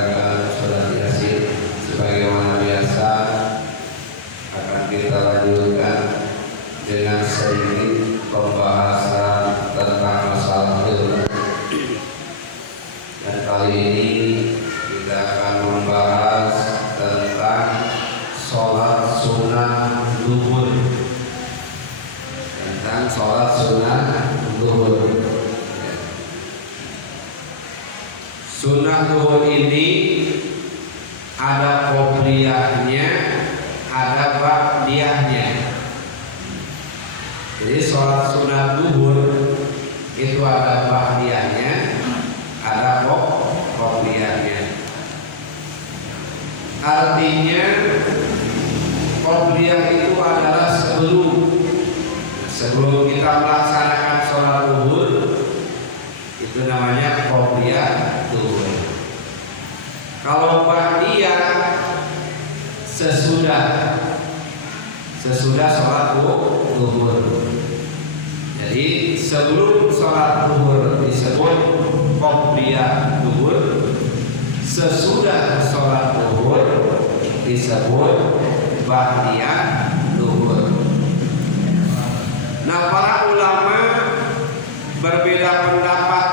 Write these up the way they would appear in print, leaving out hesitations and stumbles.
rangkaian sholat Yasin. Sebagaimana biasa akan kita lanjutkan dengan sedikit pembahasan tentang masalah ilmu. Dan kali ini kita akan membahas tentang sholat sunnah zuhur. Tentang sholat sunnah zuhur. Sunnah zuhur ini ada qobliyahnya, ada ba'diyahnya. Jadi sholat sunnah zuhur itu ada ba'diyahnya, ada qobliyahnya. Artinya qobliyah itu adalah sebelum kita melaksanakan sholat zuhur, itu namanya qobliyah zuhur. Kalau ba'diyah sesudah sholat zuhur. Jadi sebelum sholat zuhur disebut qobliyah zuhur, sesudah sholat zuhur disebut ba'diyah zuhur. Nah, para ulama berbeda pendapat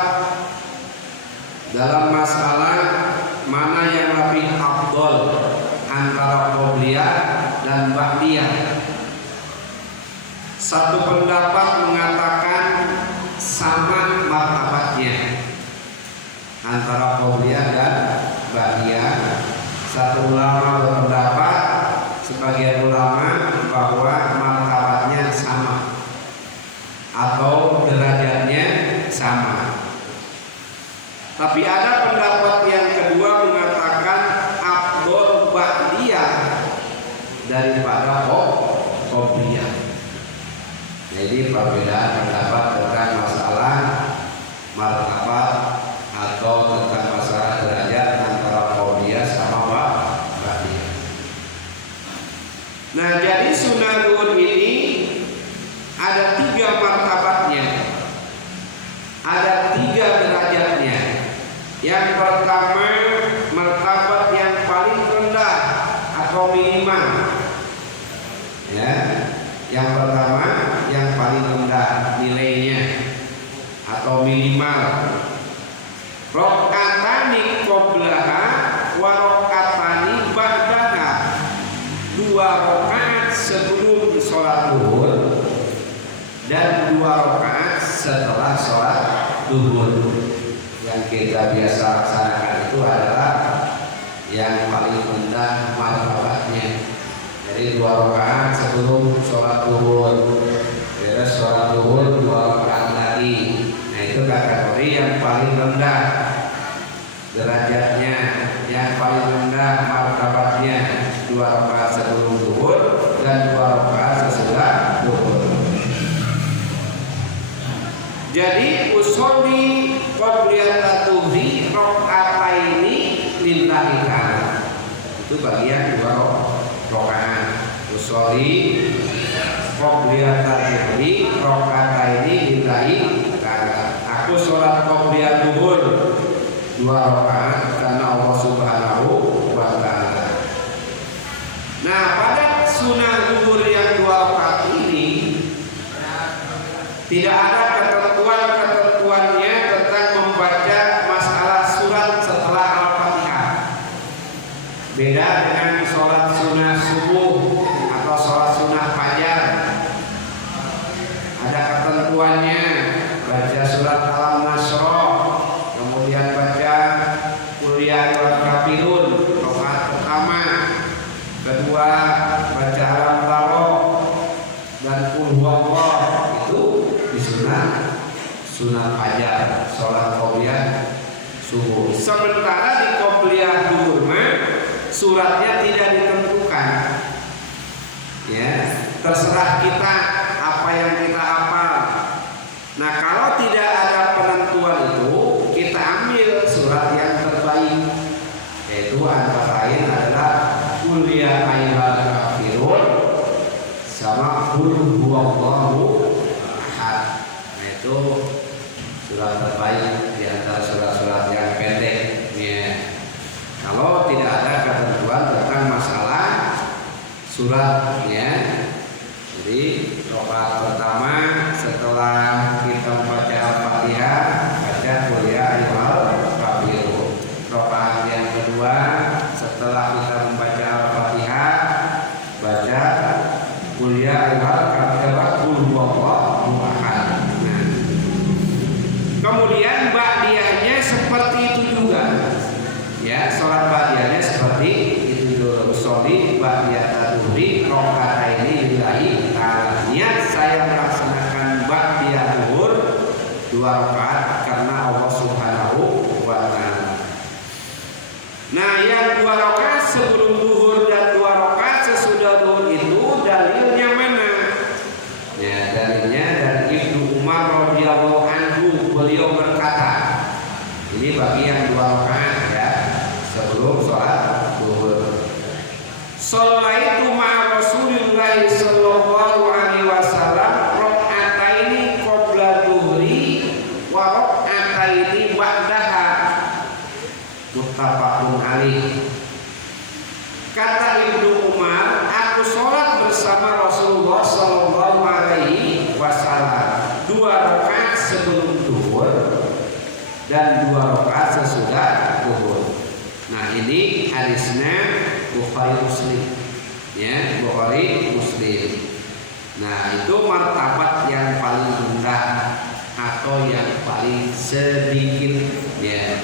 dalam masalah mana yang lebih afdol antara qobliyah dan ba'diyah. Satu pendapat mengatakan sama martabatnya antara qobliyah dan ba'diyah. Satu ulama berpendapat, sebagian ulama, bahwa martabatnya sama atau derajatnya sama. Tapi ada pendapat yang kedua mengatakan afdol ba'diyah daripada qobliyah. Jadi perbedaan pendapat tentang masalah martabat atau tentang masalah derajat antara qobliyah sama ba'diyah. Nah, jadi sunnah zuhur ini ada 3 martabatnya, ada 3 derajatnya. Yang pertama, martabat yang paling rendah atau minimal. Ya, yang pertama yang paling rendah nilainya atau minimal. Rokatani qoblaha wa rokatani ba'daha. 2 rakaat sebelum sholat zuhur dan 2 rakaat setelah sholat zuhur. Yang kita biasa laksanakan itu adalah yang paling rendah martabatnya. Jadi 2 rakaat sebelum sholat zuhur. Terus sholat zuhur 2 rakaat lagi. Nah, itu kategori yang paling rendah derajatnya, yang paling rendah martabatnya. 2 rakaat sebelum zuhur dan 2 rakaat sesudah zuhur. Jadi usolli qobliyat zuhri rakaataini lillahi ta'ala. Itu bagian 2 rakaat. Usolli qobliyat zuhri rakaataini lillahi ta'ala. Aku sholat qobliyat zuhur 2 rakaat karena Allah Subhanahu wa ta'ala. Nah, pada sunnah zuhur yang 2 rakaat ini tidak ada ketentuannya tentang membaca masalah surat setelah Al-Fatihah. Beda dengan sholat sunnah subuh atau sholat sunnah fajar. Ada ketentuannya, baca surat Al-Nasrah, kemudian baca Qul ya ayyuhal kafirun rakaat pertama, kedua baca Alam-Taro dan Qul huwallah. Itu di sunnah fajar, sholat qobliyah subuh. Sementara di qobliyah zuhur suratnya tidak ditentukan. Ya, terserah kita apa yang kita hafal. Nah, kalau tidak ada penentuan itu, kita ambil surat yang terbaik, yaitu antara lain adalah Qul ya ayyuhal kafirun sama Qul huwallahu ahad. Nah, itu surat terbaik di antara surat-surat yang pendek. Ya. surat ya. Jadi rakaat pertama setelah kita membaca Al-Fatihah baca qul ya ayyuhal kafirun. Rakaat yang kedua setelah kita membaca Al-Fatihah baca qul ya ayyuhal kafirun qul huwallahu ahad. Nah, kemudian ba'diyahnya seperti itu juga. Ya, salat ba'diyahnya seperti itu juga. Usolli ba'diyat adzuhri rakaataini lillahi ta'ala. Niat saya melaksanakan ba'diyah zuhur 2 rakaat karena Allah Subhanahu wa taala. Nah, yang 2 rakaat sebelum zuhur dan 2 rakaat sesudah zuhur itu dalilnya mana? Ya, dalilnya dari Ibnu Umar radhiyallahu anhu, beliau berkata, ini bagi yang 2 rakaat ya sebelum sholat zuhur. Sholaitu ma'a Rasulillah sallallahu alaihi wasallam raka'ataini qabla dhuhri wa raka'ataini ba'daha. Muttafaqun alaih. Kata Ibnu Umar, aku sholat bersama Rasulullah sallallahu alaihi wasallam 2 rakaat sebelum zuhur dan 2 rakaat sesudah zuhur. Nah, ini hadisnya Bukhari Muslim ya, Bukhari Muslim. Nah, itu martabat yang paling rendah atau yang paling sedikit ya.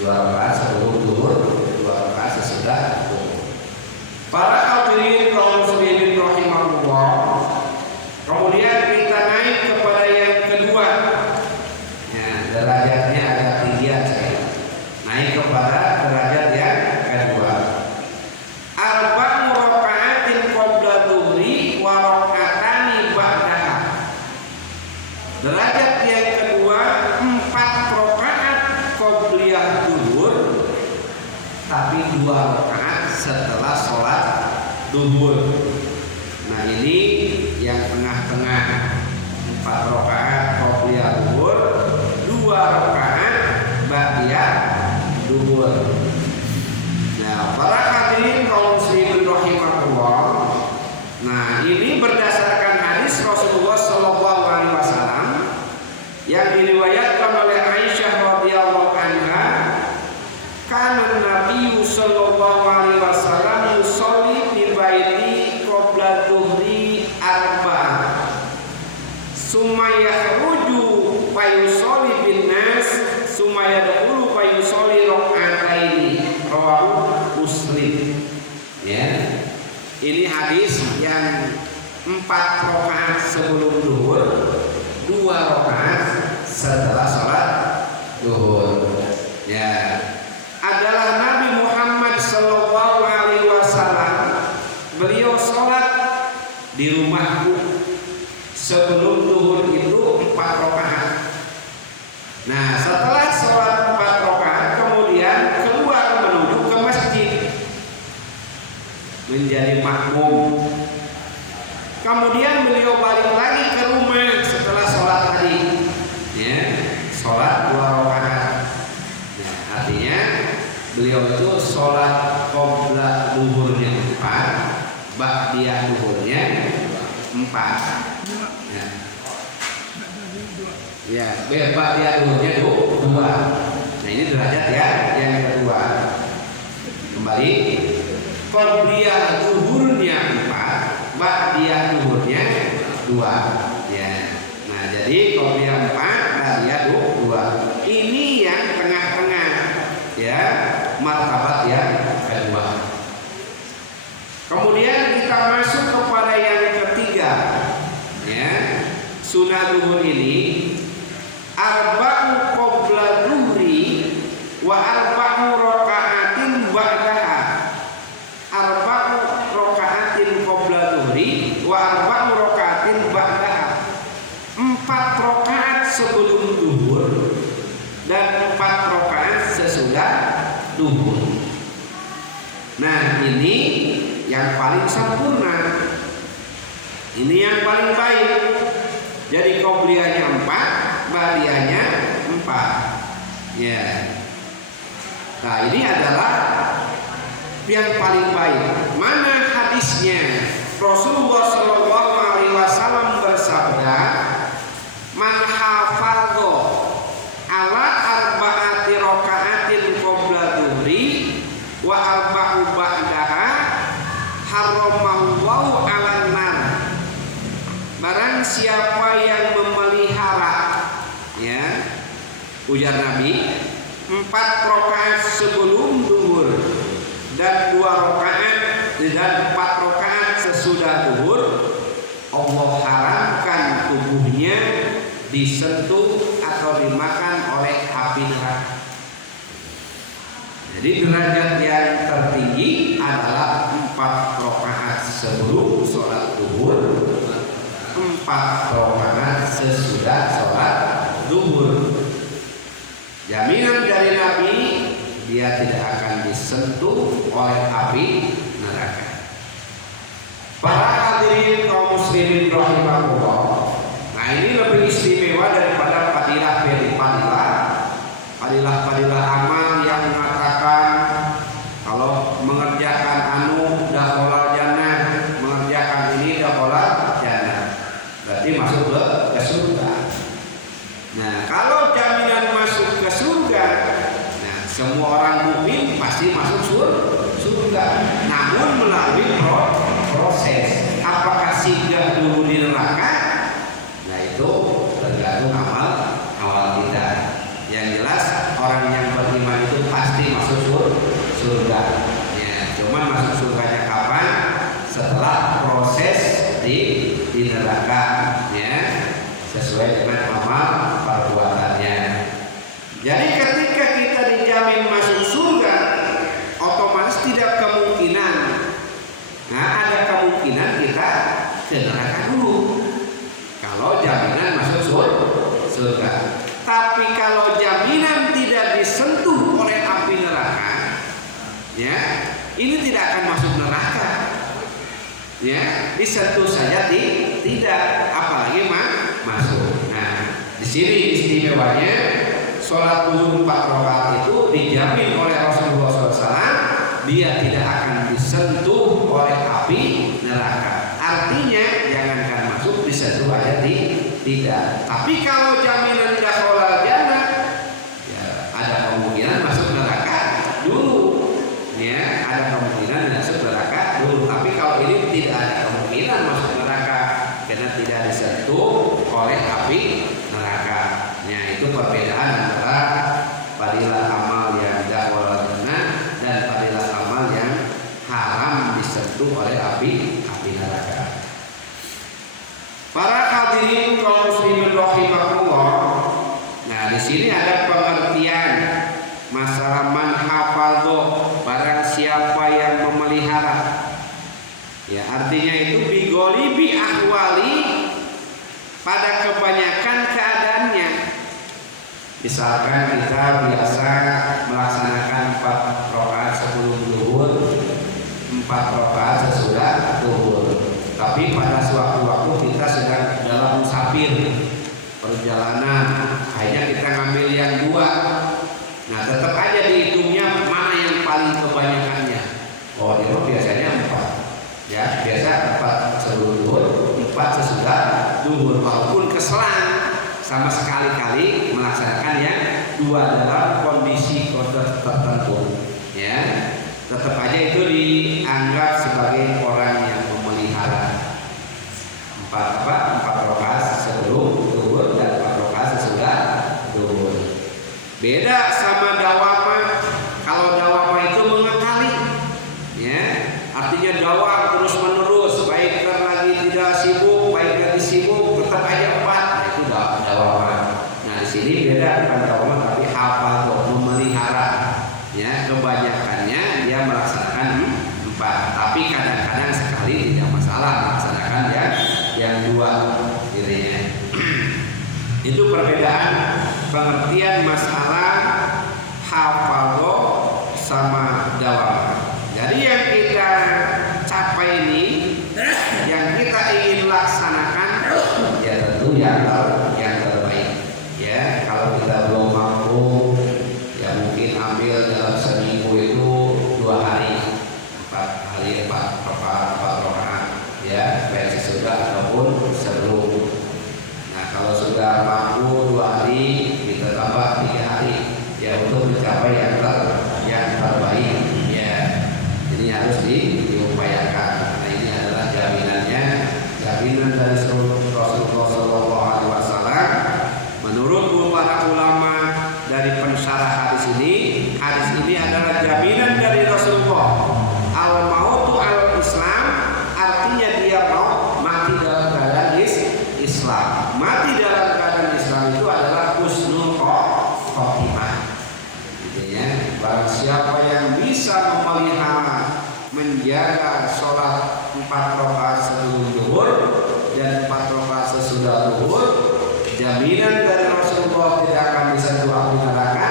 2 rakaat sebelum zuhur, 2 rakaat sesudah zuhur. Para hadirin kaum muslimin rahimahullah. Kemudian kita naik kepada yang kedua. Ya, derajatnya agak tinggian saya. Naik kepada derajat yang kedua. Arba'u raka'atin qabla dhuhri wa raka'atani ba'daha. Derajat yang kedua 4 rakaat qabliyah zuhur tapi 2 rakaat setelah sholat zuhur. Nah, ini yang tengah-tengah 4 rakaat qabliyah zuhur, 2 rakaat ba'diyah zuhur. Nah, para hadirin kaum muslimin rahimahullah. Nah, ini berdasarkan hadis Rasulullah sallallahu alaihi wasallam yang diriwayatkan oleh Aisyah radhiyallahu anha, kana Nabi sallallahu alaihi wasallam yusolli fi baiti qabla dhuhri arba'ah. Summa yakhruju fa yusolli bin nas, summa yadkhulu fa yusolli raka'ataini. Rawahu Muslim. Ya. Ini hadis yang 4 rakaat sebelum zuhur, 2 rakaat setelah sholat zuhur. Ya. Adalah Nabi Muhammad sallallahu alaihi wasallam. Beliau sholat di rumahku sebelum zuhur itu 4 rakaat. Nah, setelah sholat 4 rakaat kemudian keluar menuju ke masjid menjadi makmum. Kemudian beliau balik lagi ke rumah setelah sholat tadi. Ya, sholat 2 rakaat. Nah, artinya beliau itu sholat qabla zuhurnya 4, ba'diyah zuhurnya 4. Nah, ya, ba'diyah zuhurnya 2. Nah, ini derajat ya yang kedua. Kembali, qabliyah zuhurnya 4, ba'diyah zuhurnya 2. Ya. Nah, jadi qabliyah 4, ba'diyah 2. Ini yang tengah-tengah ya, martabat yang kedua. Kemudian kita masuk kepada yang ketiga. Ya. Sunnah zuhur ini arba'u qabla dhuhri wa arba'u raka'atin ba'daha. Arba'u raka'atin qabla dhuhri wa arba'u raka'atin ba'daha. 4 rakaat sebelum zuhur dan 4 rakaat sesudah zuhur. Nah, ini yang paling sempurna. Ini yang paling baik. Jadi qobliyahnya 4, ba'diyahnya 4. Ya. Nah, ini adalah yang paling baik. Mana hadisnya? Rasulullah Shallallahu Alaihi Wasallam bersabda, "Man hafadho ala arba'ati raka'atin qabla dhuhri wa arba'u ba'daha harramallahu 'alan nar." Barang siapa yang memelihara, ya, ujar Nabi, 4 rakaat sebelum zuhur dan 2 rakaat dan 4 rakaat sesudah zuhur, Allah haramkan tubuhnya disentuh atau dimakan oleh api neraka. Jadi derajat yang tertinggi adalah 4 rakaat sebelum sholat zuhur, 4 rakaat sesudah sholat zuhur. Jaminan dari Nabi, dia tidak akan disentuh oleh api neraka. Para hadirin kaum muslimin rahimahullah, nah ini lebih istimewa daripada padilah amal yang mengatakan kalau mengerjakan anu dakhalal jannah, mengerjakan ini dakhalal jannah, berarti masuk ke surga. Nah, kalau jaminan masuk ke surga, nah semua orang mukmin pasti masuk surga. Namun melalui proses. Apakah singgah dulu di neraka? Nah itu tergantung awal kita. Yang jelas orang yang beriman itu pasti masuk surga. Ya, cuman masuk surganya kapan? Setelah proses di neraka, ya, sesuai dengan amal perbuatannya. Jadi ketika kita dijamin masuk surga, otomatis tidak kemungkinan. Nah, ada kemungkinan kita ke neraka dulu. Kalau jaminan masuk surga. Tapi kalau jaminan tidak disentuh oleh api neraka, ya, ini tidak akan masuk neraka. Ya, disentuh saja tidak, apalagi masuk. Nah, di sini istimewanya sholat zuhur 4 rakaat itu dijamin oleh Rasulullah SAW, dia tidak akan disentuh oleh api neraka. Artinya jangankan masuk, disentuh aja tidak. Tapi kalau jaminan dakhalal jannah, ya ada kemungkinan masuk neraka dulu. Ya, ada kemungkinan masuk neraka dulu. Tapi kalau ini tidak ada kemungkinan masuk neraka karena tidak disentuh oleh api neraka. Ya, itu perbedaan antara fadilah amal yang dakhalal jannah dan fadilah amal yang haram disentuh oleh api neraka. Para hadirin kaum muslimin rahimahullah. Nah, di sini ada pengertian masalah man hafadho, barang siapa yang memelihara. Ya, artinya itu bigolibi ahwali, pada kebanyakan keadaannya. Misalkan kita biasa melaksanakan 4 rakaat sebelum zuhur, 4 rakaat sesudah zuhur. Tapi pada suatu waktu kita sedang dalam musafir perjalanan, akhirnya kita ngambil yang 2. Nah, tetap aja dihitungnya mana yang paling kebanyakannya. Oh, itu biasanya 4. Ya, biasa 4 sebelum zuhur, 4 sesudah zuhur. Walaupun keselang sama sekali-kali melaksanakan yang 2 dalam kondisi tertentu. Ya, tetap aja itu dianggap sebagai orang yang memelihara. 4 rakaat sebelum zuhur dan 4 rakaat sesudah zuhur. Beda sama dawamah. Kalau dawamah itu mengakali, ya, artinya dawam terus menerus, baik lagi tidak sibuk, baik lagi sibuk, tetap aja 4. Nah, itu dawamah. Nah, di sini beda, bukan dawamah tapi hafadho, memelihara. Ya, kebanyakannya dia melaksanakan 4, tapi kadang-kadang sekali tidak masalah melaksanakan yang 2 dirinya. Itu perbedaan pengertian masalah hafadho sama dawamah. Jadi yang kita capai ini, yang kita ingin laksanakan, ya tentu yang terbaik. Ya, kalau kita belum mampu, ya mungkin ambil dalam seminggu itu 2 hari. Hadis ini adalah jaminan dari Rasulullah. Al mautu al Islam, artinya dia mau mati dalam keadaan Islam. Mati dalam keadaan Islam itu adalah husnul khotimah. Gitu ya. Barang siapa yang bisa memelihara, menjaga sholat 4 rakaat sebelum zuhur dan 4 rakaat sesudah zuhur, jaminan dari Rasulullah tidak akan disentuh api neraka,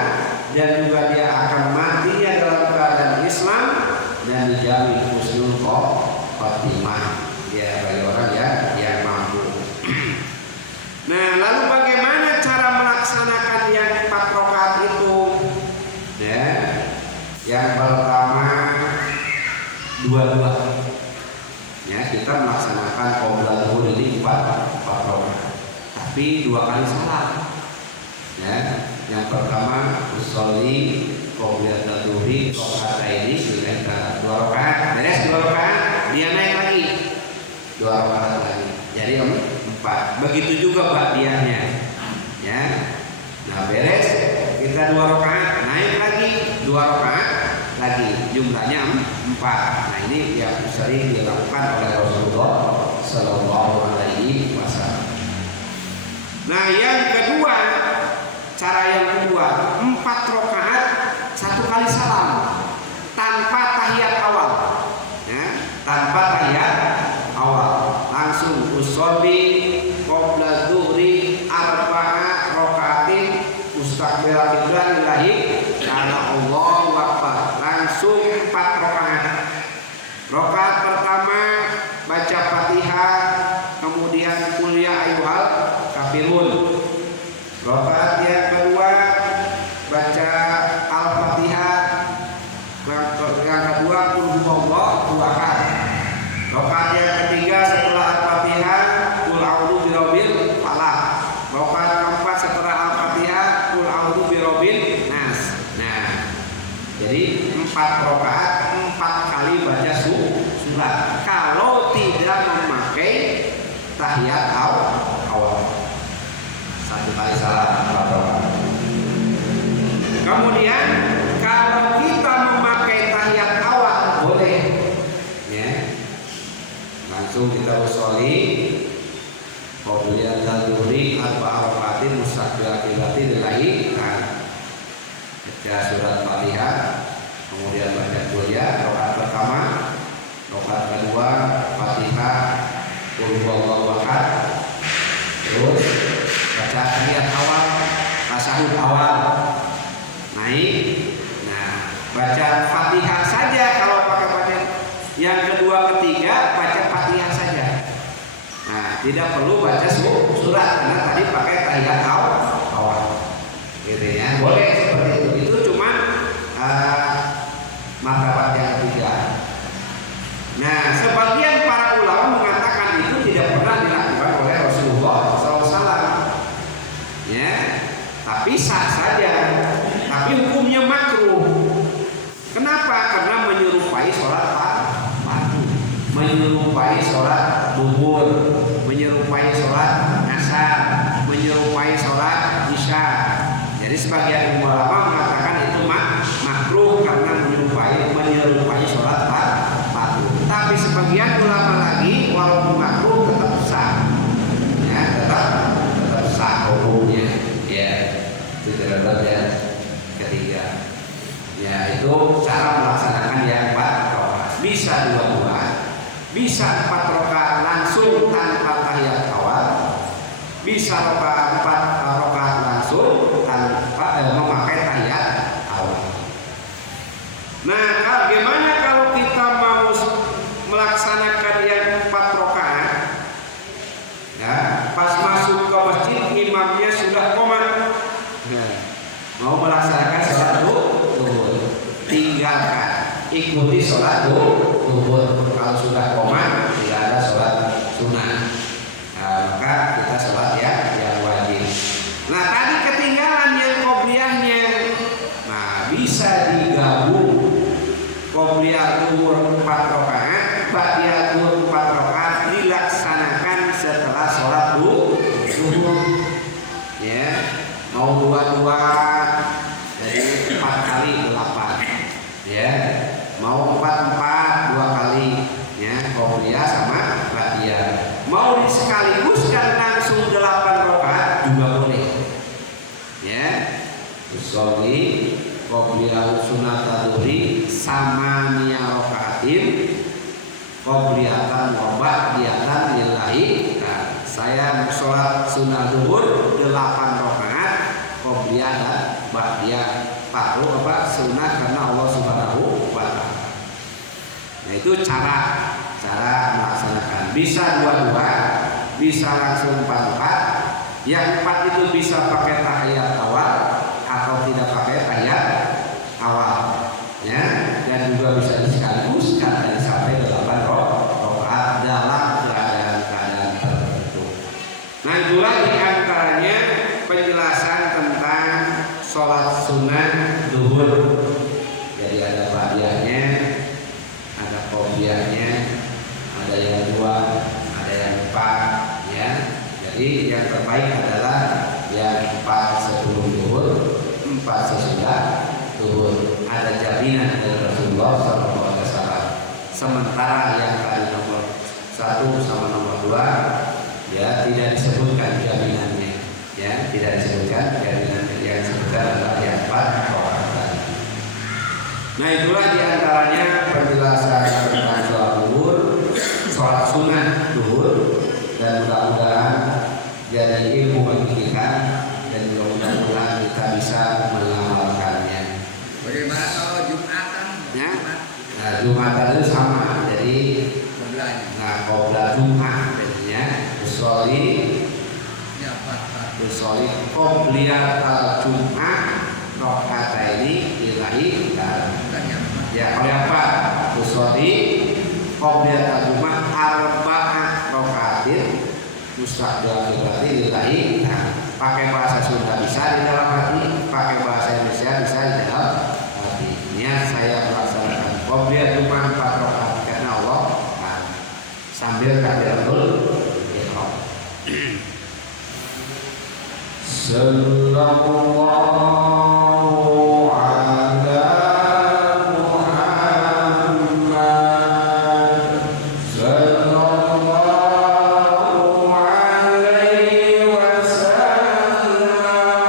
dan juga dia akan matinya dalam keadaan Islam dan dijamin husnul khotimah ya bagi orang yang mampu. Nah, lalu bagaimana cara melaksanakan yang 4 rakaat itu? Ya, yang pertama dua-dua. Ya, kita melaksanakan qobliyah zuhur ini 4 rakaat. Tapi 2 kali salat. Ya, yang pertama usolli qobliyah zuhri rakaat ini sudah 2 rakaat. Beres 2 rakaat, dia naik lagi 2 rakaat lagi. Jadi 4. Begitu juga ba'diyahnya. Ya. Nah, beres kita 2 rakaat, naik lagi 2 rakaat lagi. Jumlahnya 4. Nah, ini yang sering dilakukan oleh Rasulullah sallallahu alaihi wasallam. Nah, yang kedua, cara yang kedua, 4 rakaat 1 kali salam tanpa tahiyat awal. Ya, tanpa tahiyat awal. Langsung usolli qobliyah zuhri 4 rakaatin mustaqbilal qiblah lillahi ta'ala Allahu akbar. Langsung 4 rakaat. Rakaat pertama baca Fatihah, kemudian qul ya ayyuhal kafirun. Rakaat yang kedua baca Al-Fatihah, yang kedua qul huwallahu ahad. Rakaat yang ketiga setelah Al-Fatihah qul a'udzu birabbil falaq. Rakaat keempat setelah Al-Fatihah qul a'udzu birabbin nas. Nah, jadi 4 rakaat 4 kali baca surat kalau tidak memakai tahiyat awal. 1 kali salat 4 rakaat. Kemudian kalau kita memakai tahiyat awal boleh, ya, langsung kita usolli qobliyah zuhri 4 rakaatin mustaqbilal qiblah lillahi ta'ala. Baca surat Fatihah, kemudian baca qul ya rakaat pertama, rakaat kedua Fatihah, qul huwallahu ahad, terus baca tahiyat awal, tasyahud awal, naik. Nah, baca Fatihah saja kalau pakai Fatihah. Yang kedua ketiga baca Fatihah saja. Nah, tidak perlu baca surat karena tadi pakai tahiyat awal. Gitu ya. Boleh seperti itu. Itu cuma martabat yang ketiga. Nah, sebagian para ulama mengatakan itu tidak pernah dilakukan oleh Rasulullah SAW. Ya, tapi sah saja. Tapi hukumnya makruh. Kenapa? Karena menyerupai sholat fardu, menyerupai sholat zuhur, menyerupai sholat asar, menyerupai sholat isya. Jadi sebagian ulama mengatakan itu makruh karena menyerupai sholat fardu. Tapi sebagian ulama lagi walaupun makruh tetap sah. Ya, tetap sah hukumnya. Ya, itu terdapat ya. Ketiga, ya itu cara melaksanakan yang 4 rakaat. Bisa 2-2, bisa 4 rakaat langsung tanpa tahiyat awal, bisa 4 rakaat langsung tanpa memakai tahiyat awal. Nah, bagaimana kalau kita mau melaksanakan yang 4 rakaat? Ya, pas masuk ke masjid imamnya sudah qomat. Nah, mau melaksanakan sholat zuhur, tinggalkan, ikuti sholat zuhur. Kalau sudah qomat tidak ada sholat sunnah. Nah, maka kita sholat yang wajib. Nah, tadi ketinggalan yang qobliyahnya. Nah, bisa digabung qobliyah zuhur 4 rakaat, ba'diyah zuhur 4 rakaat dilaksanakan setelah sholat zuhur. Ya, mau 2-2 jadi 4 kali 8. mau 4 2 kali ya, qobliyah sama ba'diyah. Mau disekaligus langsung 8 rakaat juga boleh. Ya. Usolli qobliyah sunat adzuhri samaniya rakaatin qobliyatan wa ba'diyatan lillahi. Nah, saya sholat sunnah zuhur 8 rakaat qobliyah dan ba'diyah, paruh apa sunnah karena Allah Subhanahu wa taala. Nah, itu cara melaksanakan. Bisa dua-dua, bisa langsung 4. Yang 4 itu bisa pakai tahiyat awal atau tidak pakai tahiyat awal, ya, dan juga bisa disekaligus sampai 8 rakaat dalam keadaan tertentu. Nah, itulah diantaranya penjelasan tentang sholat sunnah zuhur. Jadi ada ba'diyahnya, ada qobliyahnya, ada yang 2, ada yang 4, ya. Jadi yang terbaik adalah yang 4 sebelum zuhur, 4 sesudah zuhur. Ada jaminan dari Rasulullah SAW. Sementara yang tadi nomor 1 sama nomor 2 ya tidak disebutkan jaminannya, ya tidak disebutkan jaminannya. Yang disebutkan adalah yang 4 rakaat tadi. Nah, itulah diantaranya penjelasan tentang sholat zuhur, sholat sunnah zuhur, dan mudah-mudahan jadi ilmu bagi kita dan mudah-mudahan kita bisa mengamalkannya. Bagaimana kalau Jumatan? Ya? Nah, Jumatan itu sama, jadi qobla Jumat jadinya usolli qobliyatal Jum'ah raka'ataini lillahi ta'ala. Ya, kalau yang 4 usolli qobliyatal Jum'ah arba'ah raka'atin mustaqbil berarti lillahi ta'ala. Pakai bahasa Sunda bisa di dalam hati, pakai bahasa Indonesia bisa di dalam hati. Niat saya melaksanakan qobliyah Jum'ah 4 rakaat karena Allah sambil takbiratul ihram. Sallallahu ala Muhammad sallallahu alaihi wasallam sallallahu ala Muhammad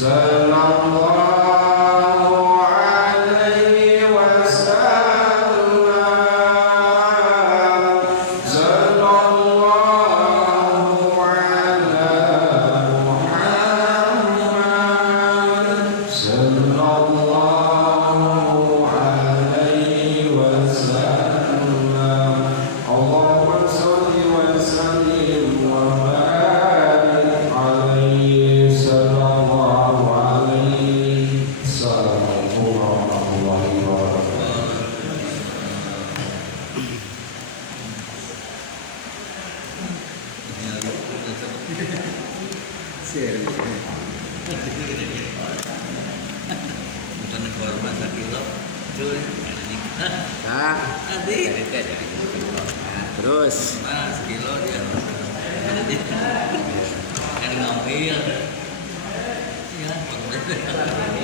sallallahu alaihi Bukan korban sakilo, cuy. Nah, Nanti. nah, terus Mas kilo dia. Kan ngambil. Ya, korban.